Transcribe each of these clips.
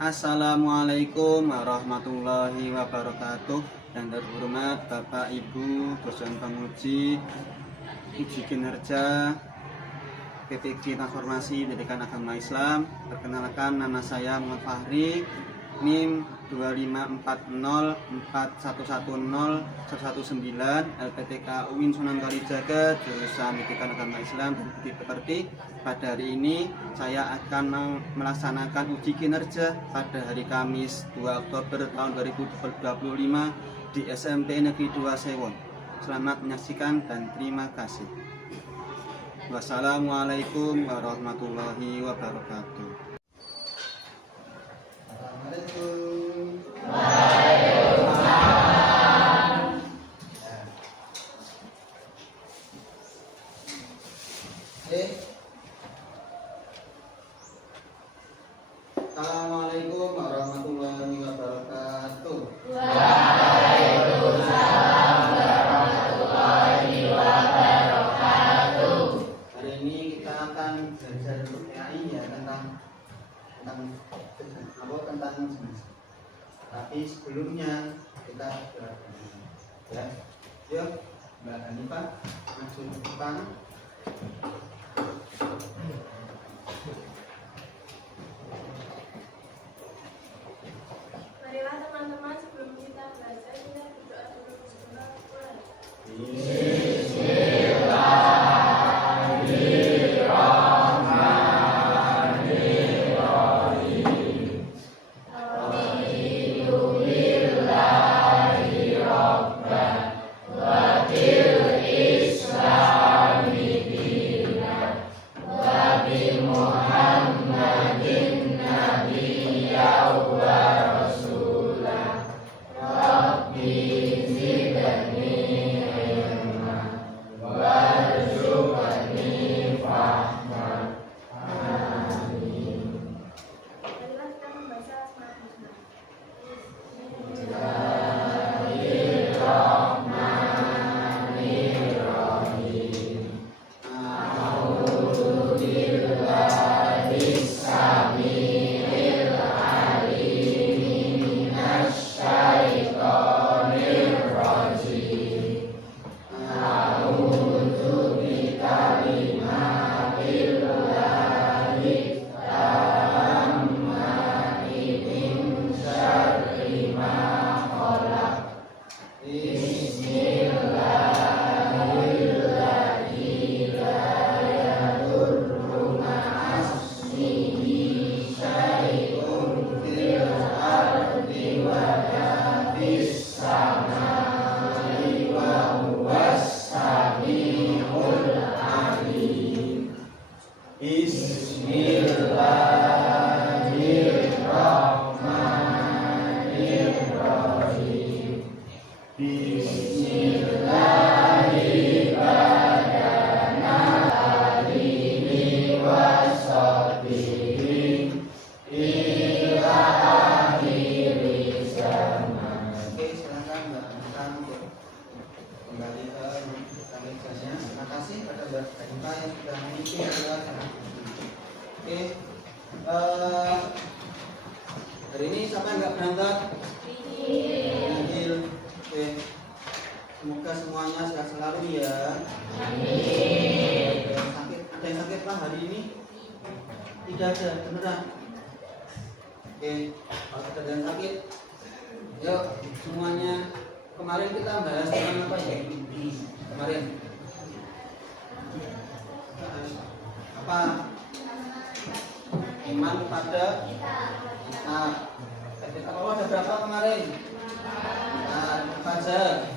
Assalamualaikum warahmatullahi wabarakatuh. Yang terhormat Bapak Ibu dosen penguji uji kinerja PPG Transformasi Pendidikan Agama Islam. Perkenalkan, nama saya Muhammad Fahri, NIM 25414110119, LPTK UIN Sunan Kalijaga, jurusan Pendidikan Agama Islam dan Budi Pekerti. Pada hari ini saya akan melaksanakan uji kinerja pada hari Kamis 2 Oktober tahun 2025 di SMP Negeri 2 Sewon. Selamat menyaksikan dan terima kasih. Wassalamualaikum warahmatullahi wabarakatuh. Assalamualaikum. Assalamualaikum warahmatullahi wabarakatuh. Waalaikumsalam warahmatullahi wabarakatuh. Hari ini kita akan belajar PAI ya, tentang tapi sebelumnya kita ya, yuk Mbak Hanifah maju ke depan. Marilah teman-teman, sebelum kita belajar, kita berdoa dulu sebentar. Kembali ke pembahasannya. Terima kasih pada Mbak Hanifah yang sudah mengisi acara. Oke, hari ini siapa yang nggak berangkat? Injil. Oke, semoga semuanya sehat selalu ya. Amin. Ada yang sakit Pak hari ini? Tidak ada, beneran. Oke, kalau ada yang sakit, yuk semuanya. Kemarin kita bahas tentang apa ya? Kemarin apa? Iman pada kitab. Kitab Allah ada berapa kemarin? Apa aja?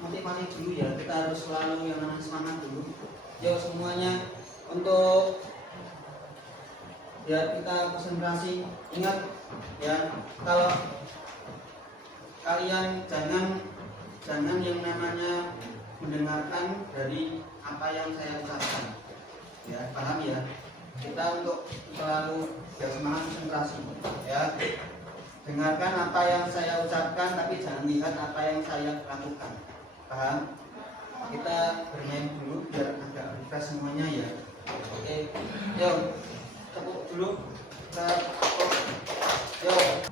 Motivasi dulu ya. Kita harus selalu yang namanya semangat dulu. Yuk semuanya untuk biar kita konsentrasi. Ingat ya, kalau kalian jangan yang namanya mendengarkan dari apa yang saya ucapkan ya, paham ya? Kita untuk selalu biar semangat konsentrasi ya, dengarkan apa yang saya ucapkan tapi jangan lihat apa yang saya lakukan, paham? Kita bermain dulu biar agak kita semuanya ya. Oke, yuk tepuk dulu. Tepuk. Yuk.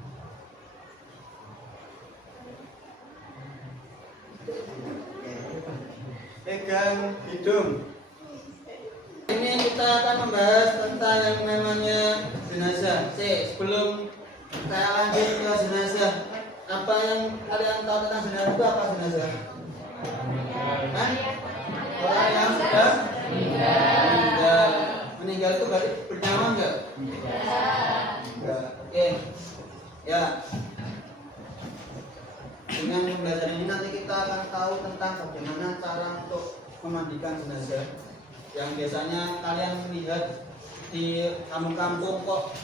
Pegang hidung. Ini kita akan membahas tentang yang namanya jenazah. Sebelum saya lanjut ke jenazah, apa yang kalian tahu tentang jenazah itu apa jenazah? Hah? Orang yang sudah meninggal. Meninggal itu berarti bernyawa enggak? Enggak. Oke. Ya. Dengan pembelajaran ini nanti kita akan tahu tentang bagaimana cara untuk memandikan jenazah. Yang biasanya kalian lihat di kampung-kampung kok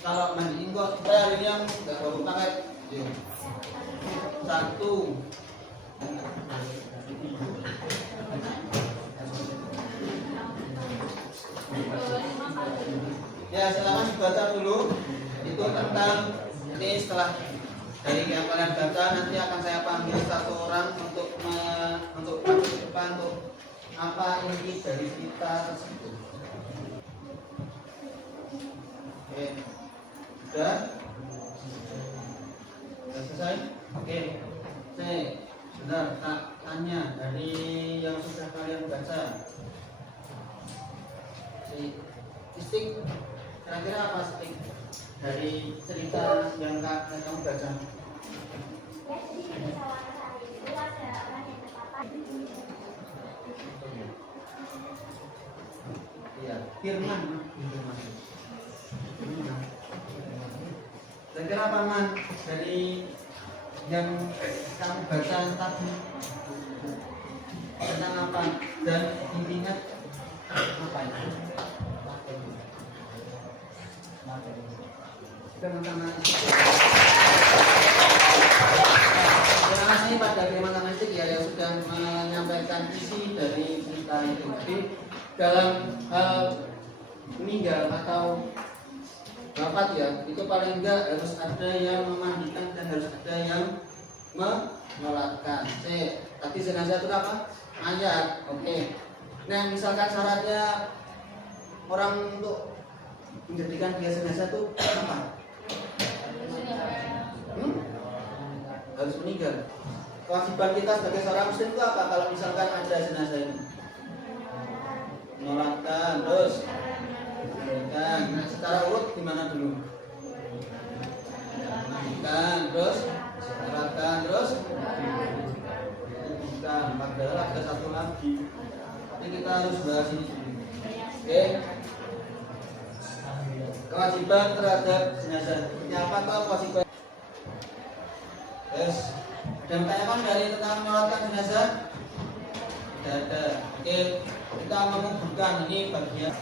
kalau mandiin kok saya ini yang nggak bawa pakai. Satu. Ya, silakan dibaca dulu. Itu tentang ini setelah dari yang kalian baca nanti akan saya panggil satu orang untuk depan untuk apa inti dari kita tersebut. Oke, sudah selesai. Oke, sudah tak tanya dari yang sudah kalian baca. Stik, kira-kira apa stik dari cerita yang kamu baca? Iya, firman. Kira-kira apa man dari yang kamu baca tadi tentang apa dan intinya apa itu? Teman-teman, terima kasih pada teman-teman ya yang sudah menyampaikan isi dari cerita itu. Jadi dalam hal meninggal atau wafat ya, itu paling enggak harus ada yang memandikan dan harus ada yang menyolatkan. Tadi jenazah itu apa? Mayat. Oke. Nah, misalkan syaratnya orang untuk menjadikan dia jenazah itu apa? Harus meninggal. Kewajiban kita sebagai seorang muslim itu apa kalau misalkan ada jenazah ini? Menyolatkan, terus mandikan. Nah, secara urut gimana dulu? Mandikan, terus menyolatkan, terus bukan. Padahal ada satu lagi. Tapi kita harus bahas ini dulu. Oke. Kewajiban terhadap jenazah. Ini apa tuh kewajiban? Yes. Dan pertanyaan dari tentang menyolatkan jenazah? Tidak ada. Oke, kita menguburkan ini bagian.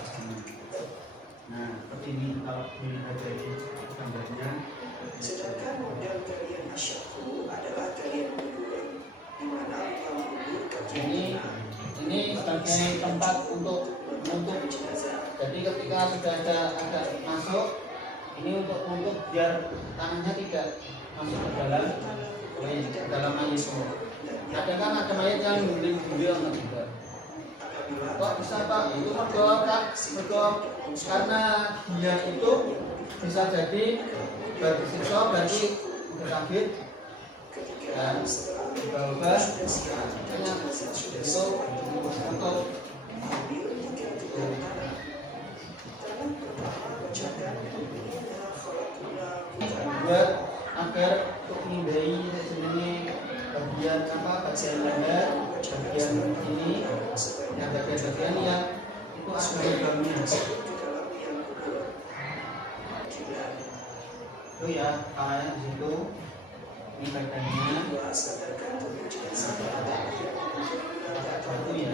Nah, seperti ini kalau dilihat dari gambarnya. Sedangkan model kalian asyakku adalah kalian berdua, di mana kamu berdua ini sebagai tempat untuk jenazah. Jadi ketika sudah ada masuk, ini untuk biar tangannya tidak masuk ke dalam mayat semua. Ada kan ada mayat yang guling-guling atau tidak? Kok bisa Pak? Itu mergo karena dia itu bisa jadi bersiksa berarti udah sakit dan berubah hanya itu untuk buat agar untuk menghindari sebenarnya bagian leher, bagian ini, yang bagian yang itu ada lubangnya. Itu ya, palanya di situ, ini badannya, satu ya.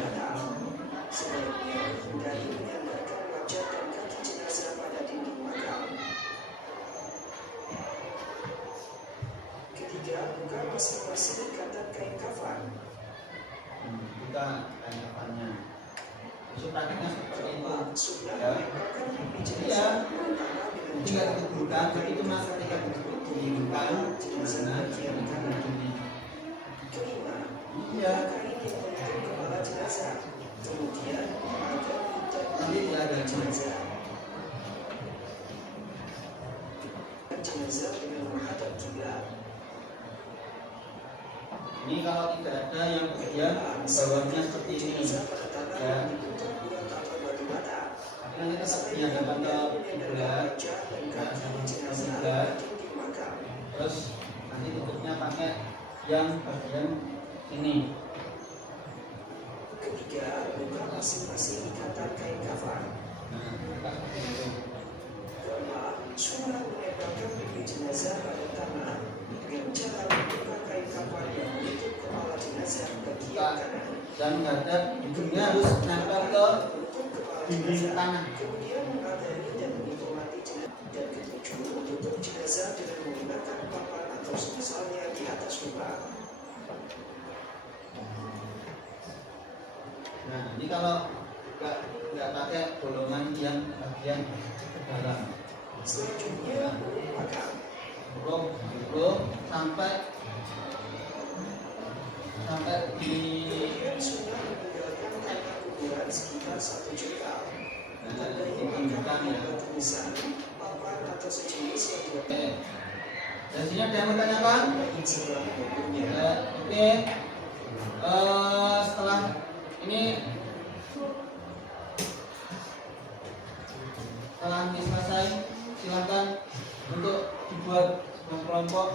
Buka masing-masing ikatan kain kafan. Buka kain kafannya. Itu praktiknya seperti itu. Sudah melakukan Iya. Ketika dikuburkan, jadi cuma ketika dikuburkan, jenazah ketika berdiri. kelima, Iya. kain yang menutup kepala jenazah. Kemudian ada ada. Jenazah dengan menghadap kiblat. Ini kalau tidak ada yang bagian bawahnya seperti ini, ya. Nanti tetap di hadapan ke kiblat, terus nanti tutupnya pakai yang bagian ini. Ketiga, buka masing-masing ikatan kain kafan. Nah, seperti itu. Keempat, sunnah menempelkan pipi jenazah pada tanah dengan cara membuka kain kafan yang menutup kepala jenazah bagian kanan. Dan menghadap hidungnya harus nempel ke dinding tanah. Kemudian mengadani dan menghormati jenazah. Dan ketujuh, menutup jenazah dengan menggunakan papan atau semisalnya di atas lubang. Nah, ini kalau nggak pakai bolongan yang bagian dalam, Selanjutnya, burung sampai di sunnah meninggalkan tanah kuburan sekitar 1 jengkal. tinggikan ya. Tulisan, papan atau sejenis yang Oke. Dari sini ada yang mau tanyakan? Oke. Setelah ini selesai, silakan untuk dibuat sebuah kelompok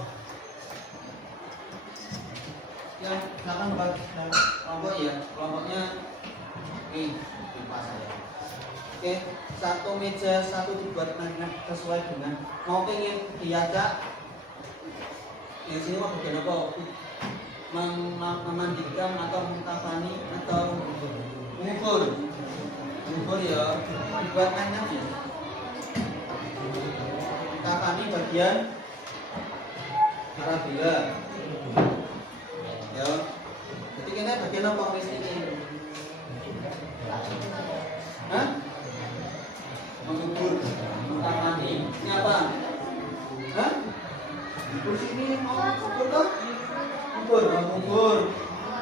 yang silakan buat kelompok ya. Kelompoknya ini lupa saya. Oke, satu meja, satu dibuat magnet sesuai dengan mau pengen diajak. Yang sini mau bagian apa? Memandikan atau mengkafani atau mengubur ya, dibuat magnet ya. Kafani bagian Arabila ya. Jadi kita bagian apa wis ini? Hah? Mengubur, mengkafani. Ini apa? Hah? Kubur sini mau kubur toh? Kubur.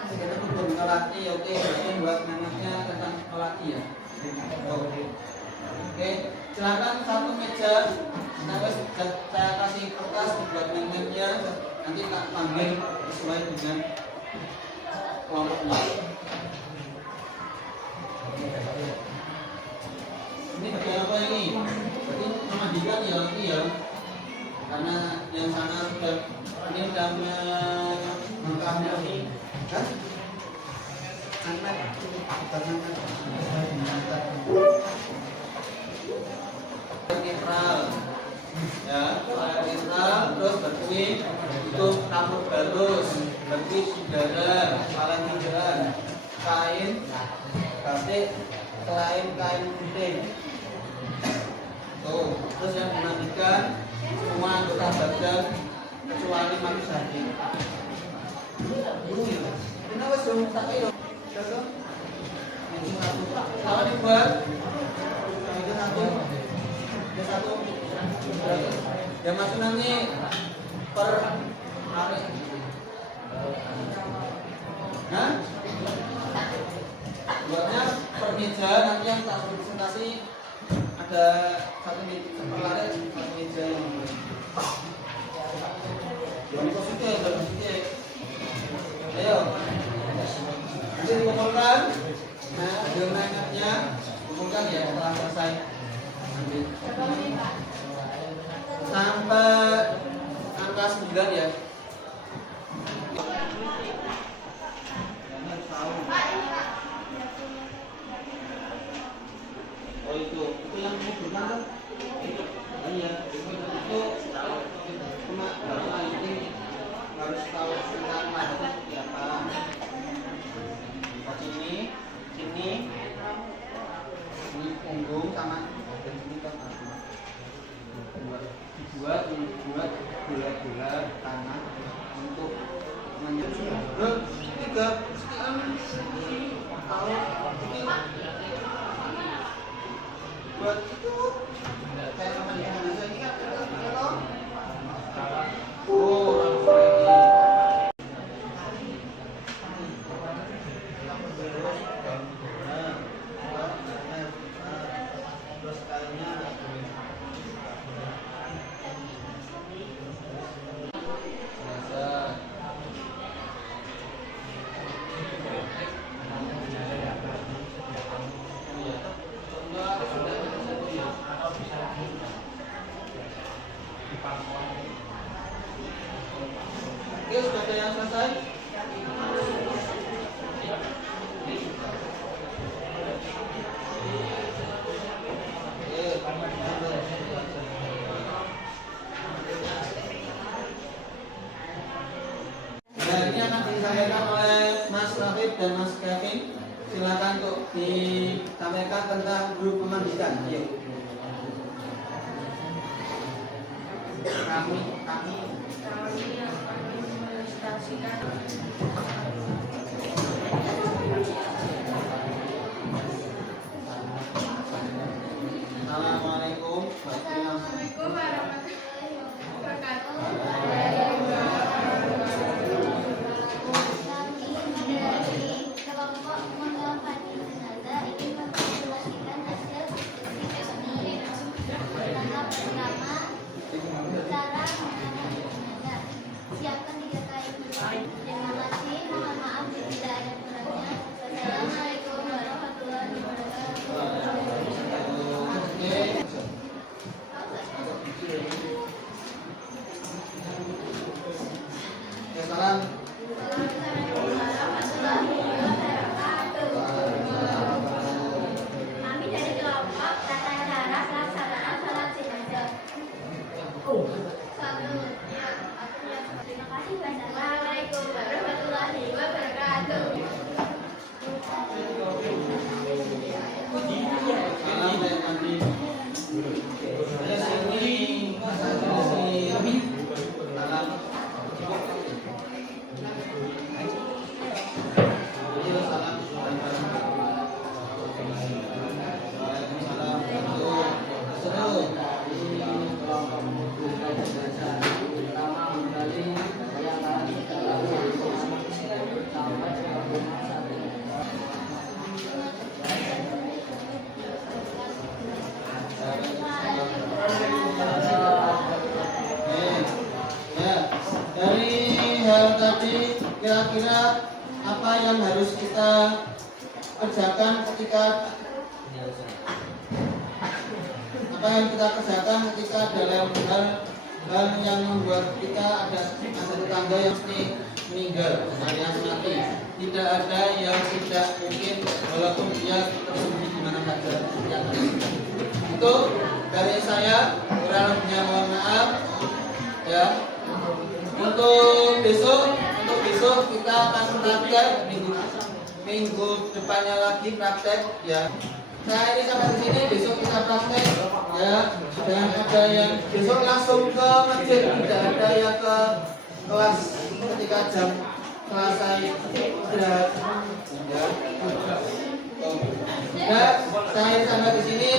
Kita kubur ngelati ya, oke. Ini buat nanaknya tentang ngelati ya. Oke, silakan satu meja. Nah, saya kasih kertas dibuat magnetnya. Nanti tak panggil sesuai dengan kelompoknya. Ini bagian apa ini? Berarti memandikan ya ini ya. Karena yang sana sudah mengkafani kan? Sangat netral ya, netral terus berkuih itu rambut balus, berkuih udara, kepala hijauan, kain batik, kain putih. Tuh, terus yang dimandikan semua anggota badan kecuali manusia. Kenapa dong tak itu? Ini satu. Kalau dibuat itu satu. Yang masuk nanti per hari. Nah, buatnya per meja nanti yang tak presentasi ada satu seperlaris satu meja yang positif. Ayo, nanti dikumpulkan. Nah, video mainannya kumpulkan ya setelah selesai. Nanti sampai angka 9 ya. Oh itu yang mengumpulkan kan? Iya, itu cuma ini harus tahu tentang materi seperti apa. Sini punggung sama bagian sini kan dibuat bola-bola tanah untuk menyesuaikan. Tiga sekian tahu ini buat itu kayak teman Indonesia ini kan kalau selesai? Nah, ini akan disampaikan oleh Mas Rafif dan Mas Kevin. Silakan untuk disampaikan tentang grup pemandikan. Yuk. Kami yang akan mengilustrasikan Assalamualaikum Assalamualaikum warahmatullahi wabarakatuh. Kami dari kelompok menghormati jenazah ingin mengilustrasikan hasil diskusi ini. Tahap pertama, cara menghormati jenazah. Siapkan 3 kain putih. Terima kasih. Mohon maaf jika ada kurangnya. Wassalamualaikum warahmatullahi wabarakatuh. Salam. Kami dari kelompok tata cara pelaksanaan salat jenazah. Terima kasih. Wassalamualaikum warahmatullahi wabarakatuh. Salam dari mandi. Ayo sini. Salam. Ayo salam. Waalaikumsalam. Seru. Ya, dari hal tadi kira-kira apa yang harus kita kerjakan ketika dalam hal yang membuat kita ada tetangga yang mesti meninggal alias mati. Tidak ada yang tidak mungkin walaupun dia tersembunyi di mana saja. Itu dari saya, kurang lebihnya mohon maaf. Ya. Untuk besok kita akan praktek minggu depannya lagi praktek ya. Nah ini sampai di sini, besok kita praktek ya. Dan ada yang besok langsung ke masjid, tidak ada yang ke kelas ketika jam selesai istirahat ya. Nah, saya sampai di sini.